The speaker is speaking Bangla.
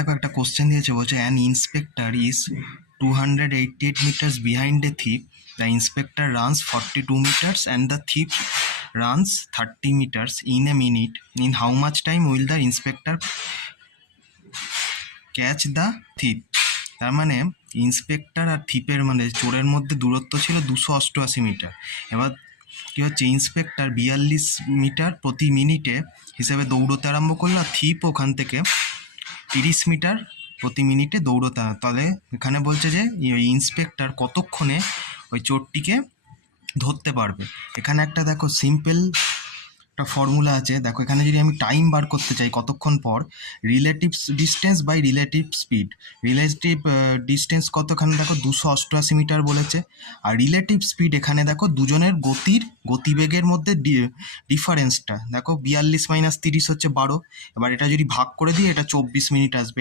দেখো একটা কোশ্চেন দিয়েছে, বলছে an inspector is 288 meters behind a thief. The inspector runs 42 meters and the thief runs 30 meters in a minute. In how much time will the inspector catch the thief? তার মানে ইন্সপেক্টর আর থিপের মানে চোরের মধ্যে দূরত্ব ছিল 288 মিটার। এবার কি হচ্ছে, ইন্সপেক্টর 42 মিটার প্রতি মিনিটে হিসেবে দৌড়তে আরম্ভ করলো, আর থিপ ওখান থেকে 30 মিটার প্রতি মিনিটে দৌড়তে। তাহলে এখানে বলছে যে ইন্সপেক্টর কতক্ষণে ওই চোরটিকে ধরতে পারবে। এখানে একটা দেখো সিম্পল একটা ফর্মুলা আছে, দেখো এখানে যদি আমি টাইম বার করতে চাই কতক্ষণ পর, relative distance by relative speed. Relative distance কতখানে দেখো 288 মিটার বলেছে, আর রিলেটিভ স্পিড এখানে দেখো দুজনের গতিবেগের মধ্যে ডিফারেন্সটা দেখো 42 - 30 হচ্ছে 12। এবার এটা যদি ভাগ করে দিই এটা 24 মিনিট আসবে।